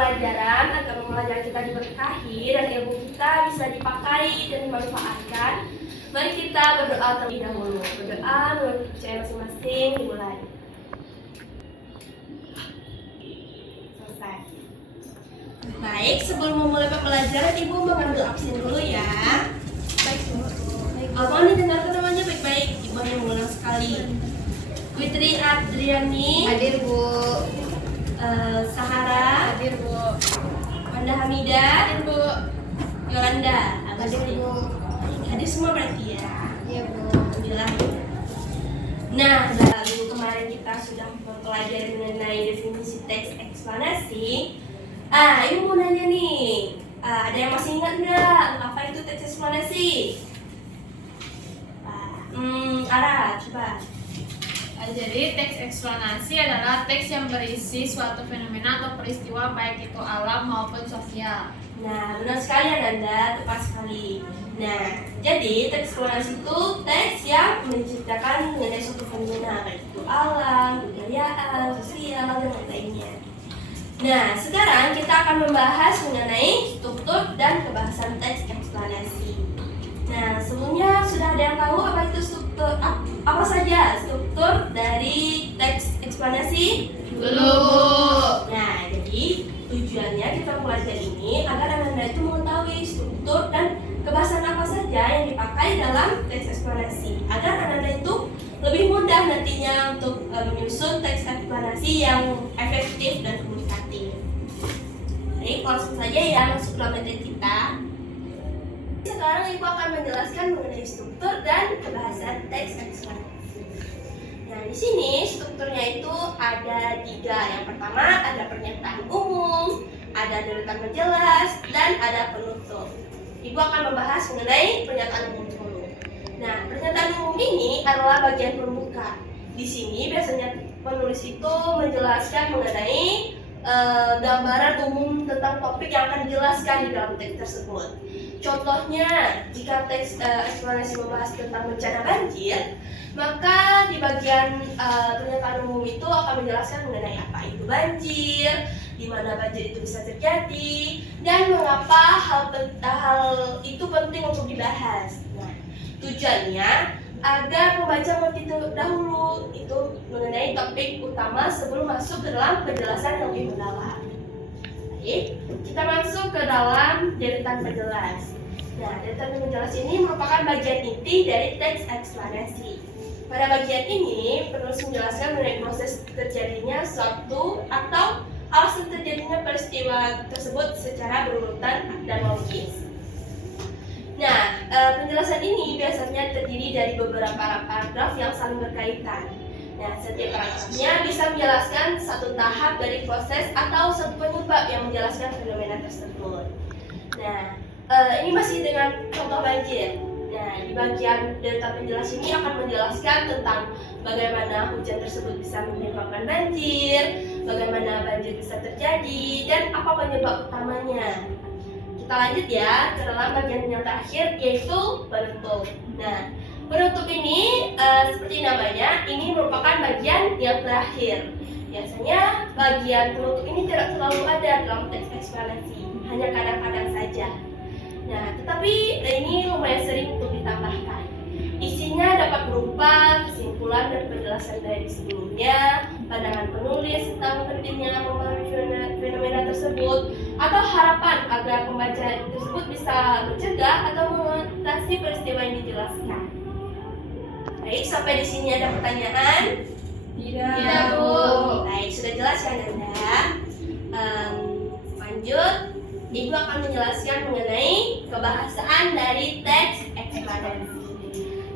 pembelajaran agar pembelajaran kita diberkahi dan ilmu kita bisa dipakai dan dimanfaatkan, mari kita berdoa terlebih dahulu. Berdoa menurut percaya masing-masing, dimulai. Selesai. Baik, sebelum memulai pembelajaran, Ibu mengambil absen dulu ya. Baik, mohon didengarkan namanya baik-baik. Ibu hanya mengulang sekali. Fitri Adriani. Hadir, Bu. Sahara. Hadir, Bu. Wanda Hamidah. Hadir, Bu. Yolanda. Hadir, Bu. Hadir semua berarti ya. Iya, Bu. Alhamdulillah. Nah, lalu kemarin kita sudah mempelajari mengenai definisi teks eksplanasi. Ibu mau nanya nih, ada yang masih ingat nggak apa itu teks eksplanasi? Ara, coba. Jadi teks eksplanasi adalah teks yang berisi suatu fenomena atau peristiwa baik itu alam maupun sosial. Nah, benar sekali Ananda, tepat sekali. Nah, jadi teks eksplanasi itu teks yang menceritakan mengenai suatu fenomena baik itu alam, budayaan, sosial, dan lain-lainnya. Nah, sekarang kita akan membahas mengenai struktur dan kebahasan teks eksplanasi. Nah, sebelumnya sudah ada yang tahu apa itu struktur, apa saja struktur dari teks eksplanasi? Belum. Nah, jadi tujuannya kita belajar ini agar Anda itu mengetahui struktur dan kebahasan apa saja yang dipakai dalam teks eksplanasi, agar Anda itu lebih mudah nantinya untuk menyusun teks eksplanasi yang efektif dan komunikatif. Baik, langsung saja ya masuk ke materi kita. Sekarang Ibu akan menjelaskan mengenai struktur dan kebahasan teks eksplanasi. Nah, di sini strukturnya itu ada 3. Yang pertama ada pernyataan umum, ada deretan menjelas, dan ada penutup. Ibu akan membahas mengenai pernyataan umum dulu. Nah, pernyataan umum ini adalah bagian pembuka. Di sini biasanya penulis itu menjelaskan mengenai gambaran umum tentang topik yang akan dijelaskan di dalam teks tersebut. Contohnya, jika teks eksplanasi membahas tentang bencana banjir, maka di bagian pernyataan umum itu akan menjelaskan mengenai apa itu banjir, di mana banjir itu bisa terjadi, dan mengapa hal itu penting untuk dibahas. Nah, tujuannya agar pembaca mengerti dahulu itu mengenai topik utama sebelum masuk ke dalam penjelasan yang lebih mendalam. Baik, kita masuk ke dalam deretan penjelas. Nah, deretan penjelas ini merupakan bagian inti dari teks eksplanasi. Pada bagian ini, penulis menjelaskan mengenai proses terjadinya suatu atau alasan terjadinya peristiwa tersebut secara berurutan dan logis. Nah, penjelasan ini biasanya terdiri dari beberapa paragraf yang saling berkaitan. Nah, setiap paragrafnya bisa menjelaskan satu tahap dari proses atau satu penyebab yang menjelaskan fenomena tersebut. Nah, ini masih dengan contoh banjir. Nah, di bagian deretan penjelas ini akan menjelaskan tentang bagaimana hujan tersebut bisa menyebabkan banjir, bagaimana banjir bisa terjadi, dan apa penyebab utamanya. Kita lanjut ya ke dalam bagian yang terakhir, yaitu penutup. Nah, penutup ini seperti namanya, ini merupakan bagian yang terakhir. Biasanya bagian penutup ini tidak selalu ada dalam teks eksplanasi, hanya kadang-kadang saja. Nah, tetapi ini lumayan sering untuk ditambahkan. Isinya dapat berupa kesimpulan dan penjelasan dari sebelumnya, pandangan penulis tentang pentingnya memahami fenomena tersebut, atau harapan agar pembaca tersebut bisa mencegah atau mengatasi peristiwa yang dijelaskan. Baik, sampai di sini ada pertanyaan? Tidak, Bu. Baik, sudah jelas ya Nanda? Lanjut, Ibu akan menjelaskan mengenai kebahasaan dari teks eksplanasi.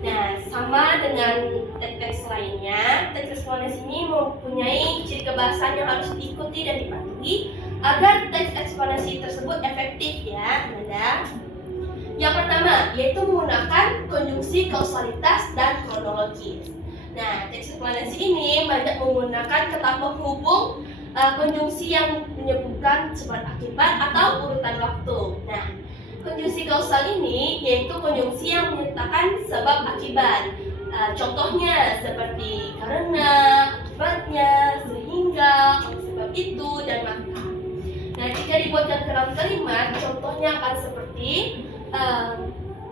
Nah, sama dengan teks lainnya, teks eksplanasi ini mempunyai ciri kebahasaan yang harus diikuti dan dipatuhi agar teks eksplanasi tersebut efektif ya, Nanda. Yang pertama, yaitu menggunakan konjungsi kausalitas dan kronologis. Nah, teks eksplanasi ini banyak menggunakan kata penghubung konjungsi yang menyebutkan sebab akibat atau urutan waktu. Nah, konjungsi kausal ini yaitu konjungsi yang menyertakan sebab akibat. Contohnya seperti karena, akibatnya, sehingga, oleh sebab itu, dan maka. Nah, dalam kalimat, contohnya akan seperti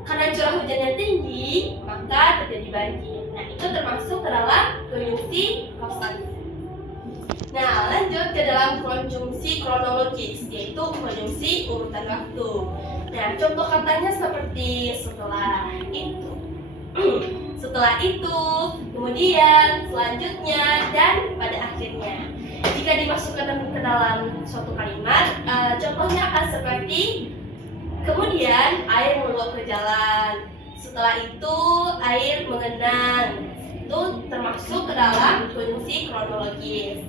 karena curah hujannya tinggi, maka terjadi banjir. Nah, itu termasuk ke dalam konjungsi kausatif. Nah, lanjut ke dalam konjungsi kronologis, yaitu konjungsi urutan waktu. Nah, contoh katanya seperti setelah itu, setelah itu, kemudian, selanjutnya, dan pada akhirnya. Jika dimasukkan ke dalam suatu kalimat, contohnya akan seperti kemudian air meluap ke jalan. Setelah itu air mengenang. Itu termasuk ke dalam konjungsi kronologis.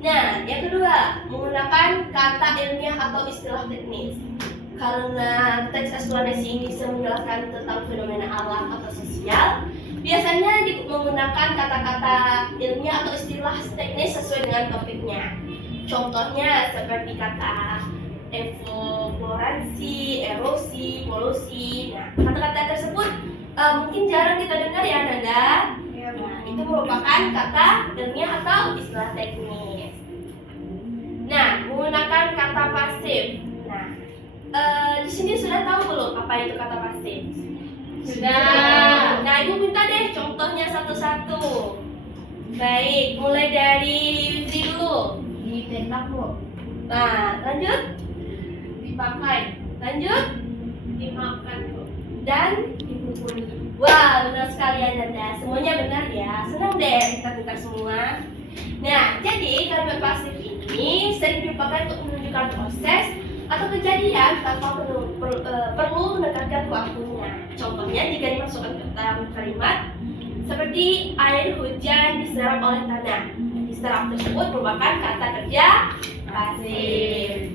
Nah, yang kedua, menggunakan kata ilmiah atau istilah teknis. Karena teks eksplanasi ini menjelaskan tentang fenomena alam atau sosial, biasanya menggunakan kata-kata ilmiah atau istilah teknis sesuai dengan topiknya. Contohnya seperti kata evaporasi, erosi, polusi. Nah, kata-kata tersebut mungkin jarang kita dengar ya, Nanda. Nah, itu merupakan kata ilmiah atau istilah teknis. Nah, menggunakan kata pasif. Nah, di sini sudah tahu belum apa itu kata pasif? Sudah. Nah, Ibu minta deh contohnya satu-satu. Baik, mulai dari Yudri dulu. Ditembak, Bu. Nah, lanjut. Dipakai. Lanjut. Dimakan, Bu. Dan dipukuli. Wah, benar sekali Nanda. Semuanya benar ya. Senang deh kita semua. Nah, jadi kalimat pasif ini sering dipakai untuk menunjukkan proses atau kejadian tanpa perlu menekankan waktunya. Contohnya jika dimasukkan ke dalam kalimat seperti air hujan diserap oleh tanah. Diserap tersebut merupakan kata kerja pasif.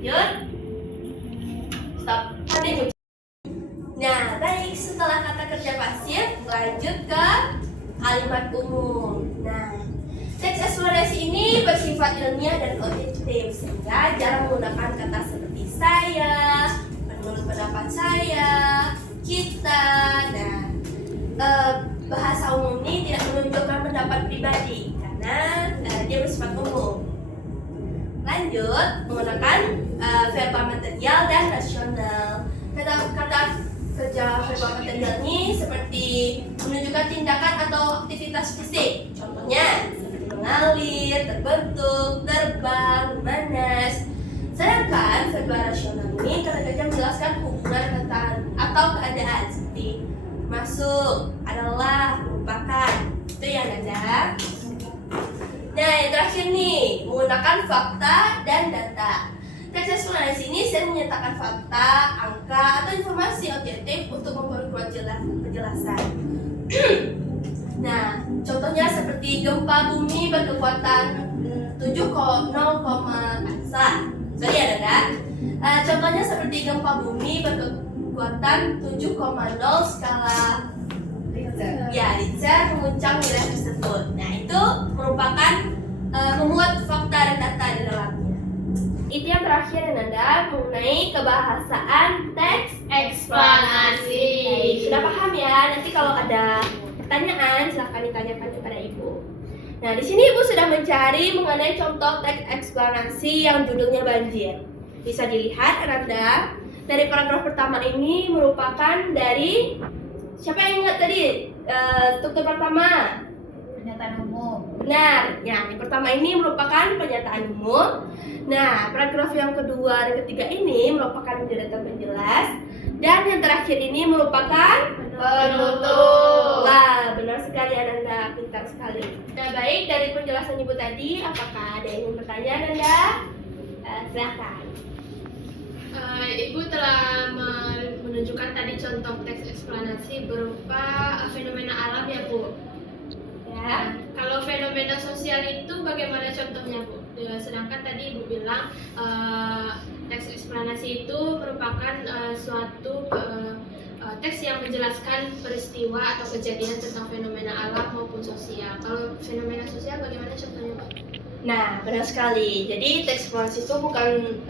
Lanjut. Stop. Nah, baik, setelah kata kerja pasif, lanjut ke kalimat umum. Nah, teks eksplorasi ini bersifat ilmiah dan objektif, sehingga jarang menggunakan kata seperti saya, menurut pendapat saya, kita, dan bahasa umum ini tidak menunjukkan pendapat pribadi karena dia bersifat umum. Lanjut, menggunakan verbal material dan rasional. Kata kerja verbal material ini seperti menunjukkan tindakan atau aktivitas fisik. Contohnya seperti mengalir, terbentuk, terbang, memanas. Sedangkan verbal rasional ini kata kerja menjelaskan hubungan atau keadaan seperti masuk, adalah, merupakan. Itu yang ada. Nah, yang terakhir nih, menggunakan fakta dan data. Teks eksplanasi ini sering menyatakan fakta, angka, atau informasi objektif untuk memperkuat penjelasan. Nah, contohnya seperti gempa bumi berkekuatan 7,0, contohnya seperti gempa bumi berkekuatan 7,0 skala Richter menguncang wilayah tersebut. Nah, itu merupakan memuat fakta dan data di dalamnya. Itu yang terakhir Nanda mengenai kebahasaan teks Eksplanasi. Sudah paham ya? Nanti kalau ada pertanyaan silahkan ditanyakan kepada Ibu. Nah, di sini Ibu sudah mencari mengenai contoh teks eksplanasi yang judulnya banjir. Bisa dilihat Nanda, dari paragraf pertama ini merupakan dari siapa yang ingat tadi struktur pertama? Pernyataan umum. Benar. Ya, yang pertama ini merupakan pernyataan umum. Nah, paragraf yang kedua dan ketiga ini merupakan deretan penjelas, dan yang terakhir ini merupakan penutup. Wah, benar sekali Ananda, pintar sekali. Nah, baik, dari penjelasan Ibu tadi, apakah ada yang ingin bertanya Ananda? Silakan. Ibu telah menunjukkan tadi contoh teks eksplanasi berupa fenomena alam ya, Bu. Ya. Kalau fenomena sosial itu bagaimana contohnya, Bu? Sedangkan tadi Ibu bilang teks eksplanasi itu merupakan suatu teks yang menjelaskan peristiwa atau kejadian tentang fenomena alam maupun sosial. Kalau fenomena sosial bagaimana contohnya, Pak? Nah, benar sekali. Jadi teks eksplorasi itu bukan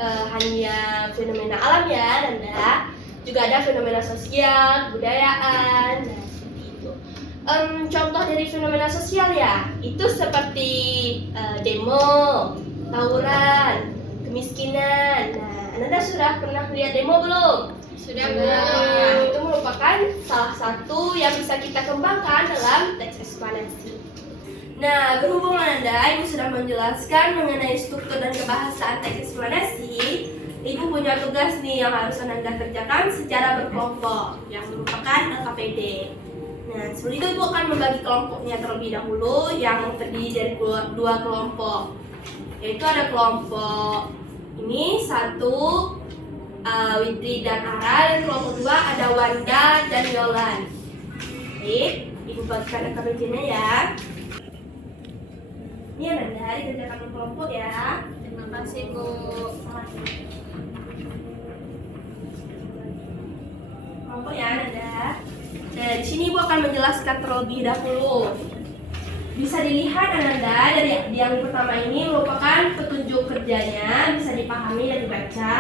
hanya fenomena alam ya, Nanda. Juga ada fenomena sosial, kebudayaan, nah seperti itu. Contoh dari fenomena sosial ya, itu seperti demo, tawuran, kemiskinan. Nah, Ananda sudah pernah lihat demo belum? Sudah Nah, itu merupakan salah satu yang bisa kita kembangkan dalam teks eksplanasi. Nah, berhubung Ananda, Ibu sudah menjelaskan mengenai struktur dan kebahasaan teks eksplanasi, Ibu punya tugas nih yang harus Ananda kerjakan secara berkelompok, yang merupakan LKPD. Nah, sebelum itu Ibu akan membagi kelompoknya terlebih dahulu, yang terdiri dari dua kelompok. Yaitu ada kelompok ini satu, Widri dan Ara, dan kelompok dua ada Wanda dan Yolan. Baik, Ibu bagikan LKPD-nya ya. Ini Ananda dikerjakan berkelompok ya. Terima kasih, Bu. Kelompok ya Ananda. Nah, di sini Ibu akan menjelaskan terlebih dahulu. Bisa dilihat Ananda dari yang pertama ini merupakan petunjuk kerjanya, bisa dipahami dan dibaca.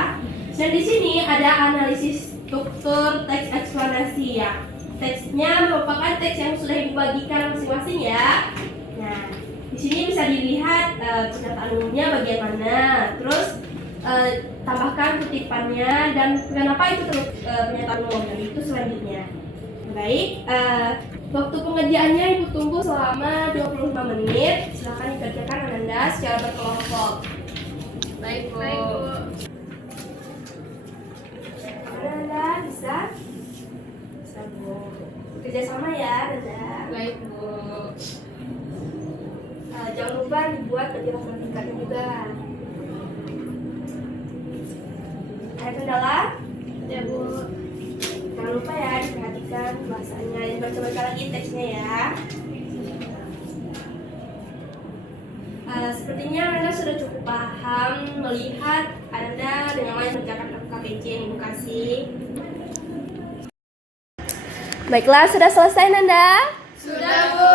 Dan di sini ada analisis struktur teks eksplanasi ya. Teksnya merupakan teks yang sudah Ibu bagikan masing-masing ya. Nah, di sini bisa dilihat pernyataan umumnya bagaimana, terus tambahkan kutipannya dan kenapa itu pernyataan umum, dan itu selanjutnya. Baik, waktu pengerjaannya Ibu tunggu selama 25 menit. Silakan dikerjakan Ananda secara berkelompok. Baik, Bu. Ananda bisa? Bisa, Bu. Kerja sama ya Ananda. Baik, Bu. Jangan lupa dibuat penjelasan singkatnya juga. Ada kendala? Ya, Bu. Jangan lupa ya diperhatikan bahasanya dan baca-baca lagi teksnya ya. Sepertinya Anda sudah cukup paham melihat Anda dengan mengerjakan KPJ yang Ibu kasih. Baiklah, sudah selesai Nanda? Sudah, Bu.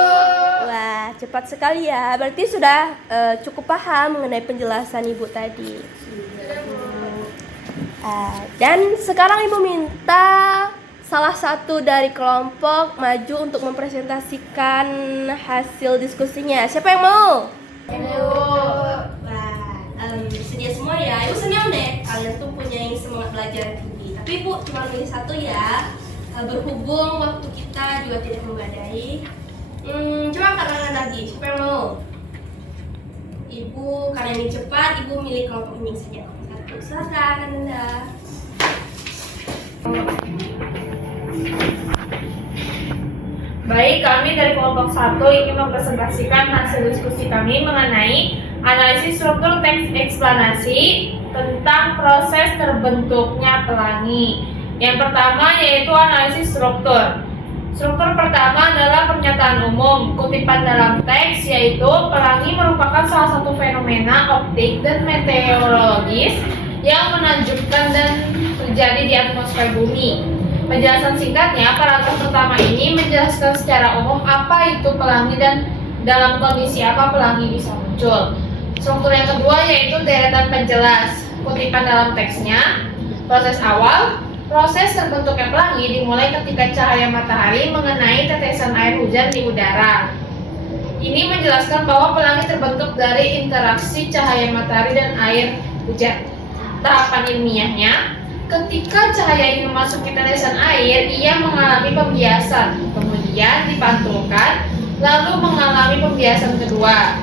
Wah, cepat sekali ya. Berarti sudah cukup paham mengenai penjelasan Ibu tadi. Sudah, Bu. Dan sekarang Ibu minta salah satu dari kelompok maju untuk mempresentasikan hasil diskusinya. Siapa yang mau? Wah, sedia semua ya. Ibu senang deh kalian tuh punya semangat belajar yang tinggi. Tapi Ibu cuma milih satu ya. Berhubung waktu kita juga tidak memadai. Coba katakan lagi, siapa yang mau? Ibu, karena ini cepat, Ibu milih kelompok ini saja. Satu, silakan Anda. Baik, kami dari kelompok 1 ingin mempresentasikan hasil diskusi kami mengenai analisis struktur teks eksplanasi tentang proses terbentuknya pelangi. Yang pertama yaitu analisis struktur. Struktur pertama adalah pernyataan umum, kutipan dalam teks yaitu pelangi merupakan salah satu fenomena optik dan meteorologis yang menakjubkan dan terjadi di atmosfer bumi. Penjelasan singkatnya, paragraf pertama ini menjelaskan secara umum apa itu pelangi dan dalam kondisi apa pelangi bisa muncul. Struktur yang kedua yaitu deretan penjelas, kutipan dalam teksnya. Proses awal, proses terbentuknya pelangi dimulai ketika cahaya matahari mengenai tetesan air hujan di udara. Ini menjelaskan bahwa pelangi terbentuk dari interaksi cahaya matahari dan air hujan. Tahapan ilmiahnya, ketika cahaya ini memasuki tetesan air, ia mengalami pembiasan, kemudian dipantulkan, lalu mengalami pembiasan kedua.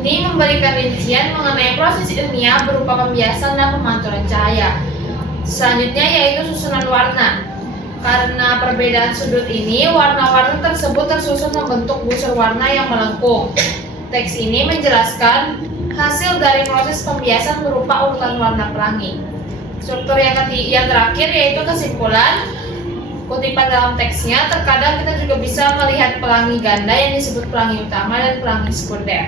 Ini memberikan rincian mengenai proses ilmiah berupa pembiasan dan pemantulan cahaya. Selanjutnya yaitu susunan warna. Karena perbedaan sudut ini, warna-warna tersebut tersusun membentuk busur warna yang melengkung. Teks ini menjelaskan hasil dari proses pembiasan berupa urutan warna pelangi. Struktur yang terakhir yaitu kesimpulan. Kutipan dalam teksnya, terkadang kita juga bisa melihat pelangi ganda yang disebut pelangi utama dan pelangi sekunder.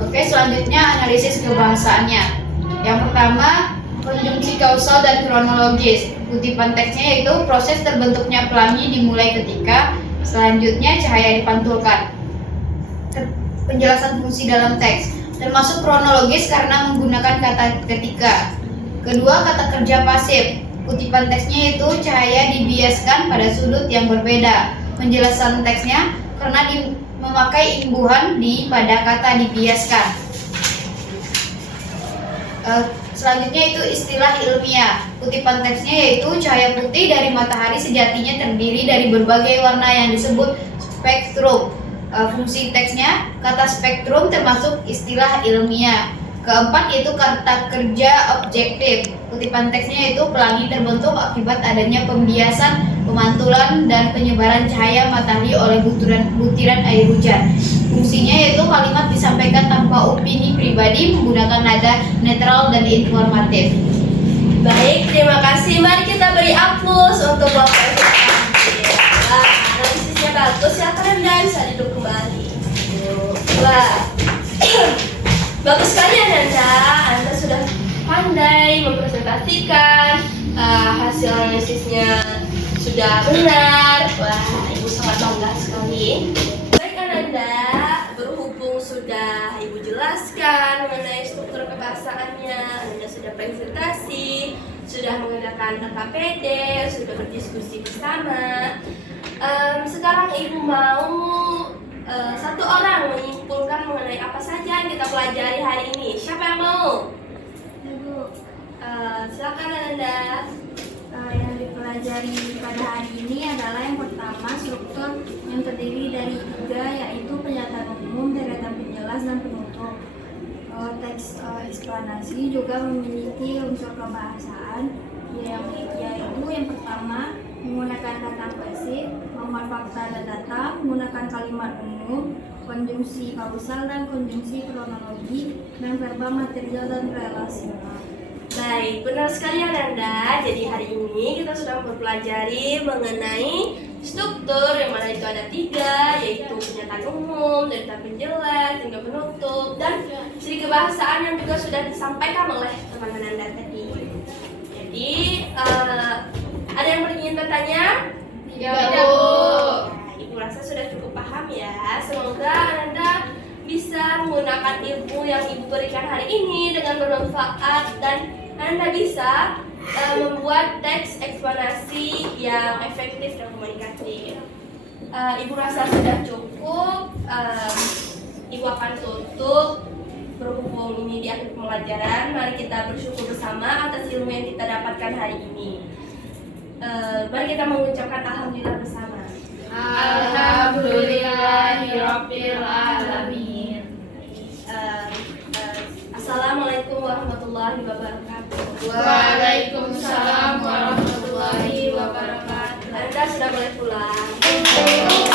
Oke, selanjutnya analisis kebahasaannya. Yang pertama, konjungsi kausal dan kronologis. Kutipan teksnya yaitu proses terbentuknya pelangi dimulai ketika selanjutnya cahaya dipantulkan. Penjelasan fungsi dalam teks, termasuk kronologis karena menggunakan kata ketika. Kedua, kata kerja pasif. Kutipan teksnya yaitu cahaya dibiaskan pada sudut yang berbeda. Penjelasan teksnya, karena memakai imbuhan pada kata dibiaskan. Selanjutnya itu istilah ilmiah. Kutipan teksnya yaitu cahaya putih dari matahari sejatinya terdiri dari berbagai warna yang disebut spektrum. Fungsi teksnya, kata spektrum termasuk istilah ilmiah. Keempat yaitu kata kerja objektif. Kutipan teksnya yaitu pelangi terbentuk akibat adanya pembiasan, pemantulan, dan penyebaran cahaya matahari oleh butiran air hujan. Fungsinya yaitu kalimat disampaikan tanpa opini pribadi menggunakan nada netral dan informatif. Baik, terima kasih. Mari kita beri aplaus untuk Bapak Ibu. Wah, analisisnya bagus ya, keren dan bisa duduk kembali. Wah, bagus sekali Ananda. Anda sudah pandai mempresentasikan, hasil analisisnya sudah benar. Wah, Ibu sangat bangga sekali. Baik Ananda, berhubung sudah Ibu jelaskan mengenai struktur kebahasaannya, Anda sudah presentasi, sudah menggunakan KPD, sudah berdiskusi bersama. Sekarang Ibu mau satu orang menyimpulkan mengenai apa saja yang kita pelajari hari ini. Siapa yang mau? Ibu, Silakan Ananda. yang dipelajari pada hari ini adalah yang pertama struktur yang terdiri dari 3, yaitu pernyataan umum, deretan penjelas, dan penutup. Teks eksplanasi juga memiliki unsur kebahasaan, yaitu yang pertama menggunakan kata pasif, memuat fakta dan data, menggunakan kalimat umum, konjungsi kausal dan konjungsi kronologi, dan verba material dan relasional. Baik, benar sekali Ananda. Jadi hari ini kita sudah mempelajari mengenai struktur yang mana itu ada 3, yaitu pernyataan umum, deretan penjelas, hingga penutup, dan ciri kebahasaan yang juga sudah disampaikan oleh teman Ananda tadi. Jadi ada yang ingin bertanya? Tidak, Bu. Ibu rasa sudah cukup paham ya. Semoga Ananda bisa menggunakan ilmu yang Ibu berikan hari ini dengan bermanfaat dan Anda bisa membuat teks eksplanasi yang efektif dan komunikatif. Ibu rasa sudah cukup. Ibu akan tutup. Berhubung ini di akhir pembelajaran, mari kita bersyukur bersama atas ilmu yang kita dapatkan hari ini. Mari kita mengucapkan alhamdulillah bersama. Alhamdulillahirabbil alamin. Assalamualaikum warahmatullahi wabarakatuh. Waalaikumsalam warahmatullahi wabarakatuh. Anda sudah boleh pulang.